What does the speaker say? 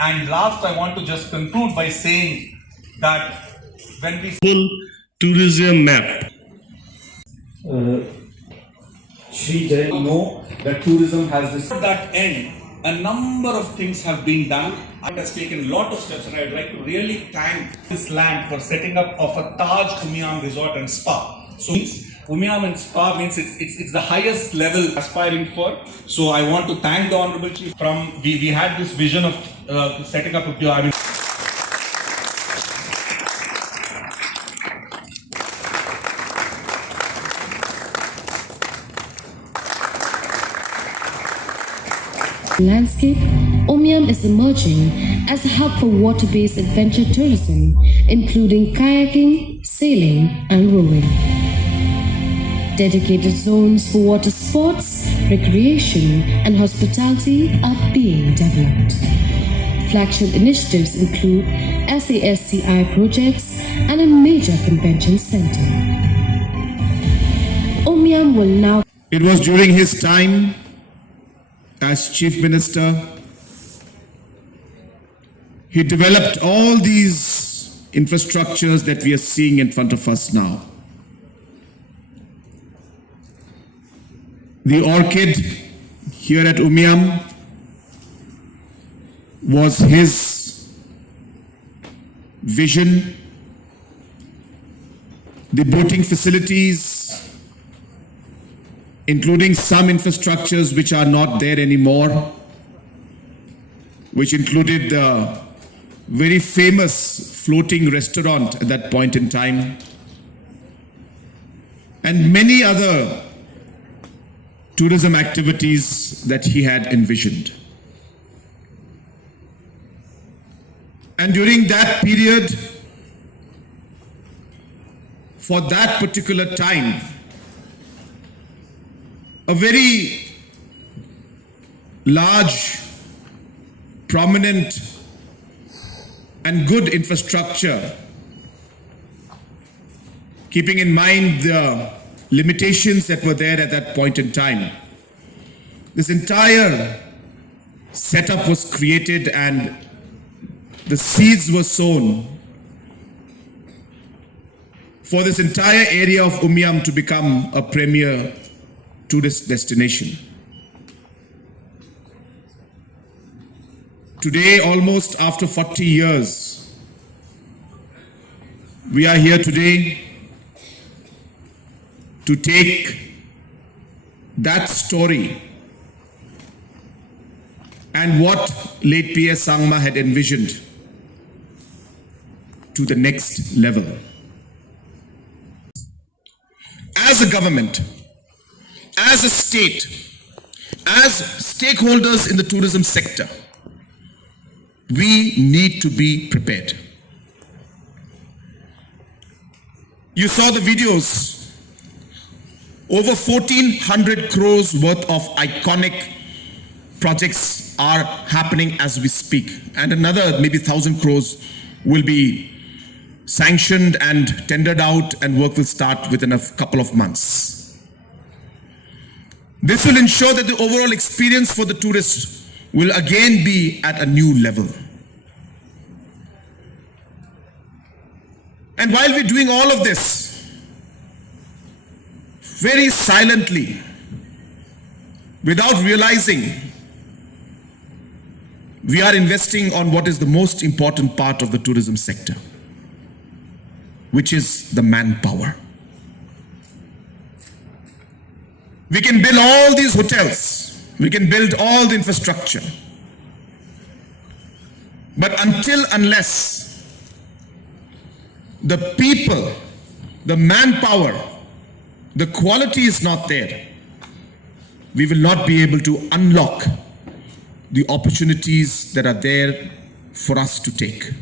And last, I want to just conclude by saying that when we full tourism map. know that tourism has this. At that end, a number of things have been done. It has taken a lot of steps, and I would like to really thank this land for setting up of a Taj Umiam Resort and Spa. So Umiam and Spa means it's the highest level aspiring for. So I want to thank the Honorable Chief. We had this vision of setting up a landscape, Umiam is emerging as a hub for water-based adventure tourism, including kayaking, sailing, and rowing. Dedicated zones for water sports, recreation, and hospitality are being developed. Flagship initiatives include SASCI projects and a major convention center. Umiam will now... It was during his time as Chief Minister, he developed all these infrastructures that we are seeing in front of us now. The orchid here at Umiam was his vision. The boating facilities, including some infrastructures which are not there anymore, which included the very famous floating restaurant at that point in time, and many other tourism activities that he had envisioned. And during that period, for that particular time, a very large, prominent, and good infrastructure, keeping in mind the limitations that were there at that point in time. This entire setup was created and the seeds were sown for this entire area of Umiam to become a premier tourist destination. Today, almost after 40 years, we are here today to take that story and what late PS Sangma had envisioned to the next level. As a government, as a state, as stakeholders in the tourism sector, we need to be prepared. You saw the videos. Over 1,400 crores worth of iconic projects are happening as we speak, and another maybe 1,000 crores will be sanctioned and tendered out, and work will start within a couple of months. This will ensure that the overall experience for the tourist will again be at a new level. And while we're doing all of this, very silently, without realizing, we are investing on what is the most important part of the tourism sector, which is the manpower. We can build all these hotels, we can build all the infrastructure, but unless the people, the manpower, the quality is not there, we will not be able to unlock the opportunities that are there for us to take.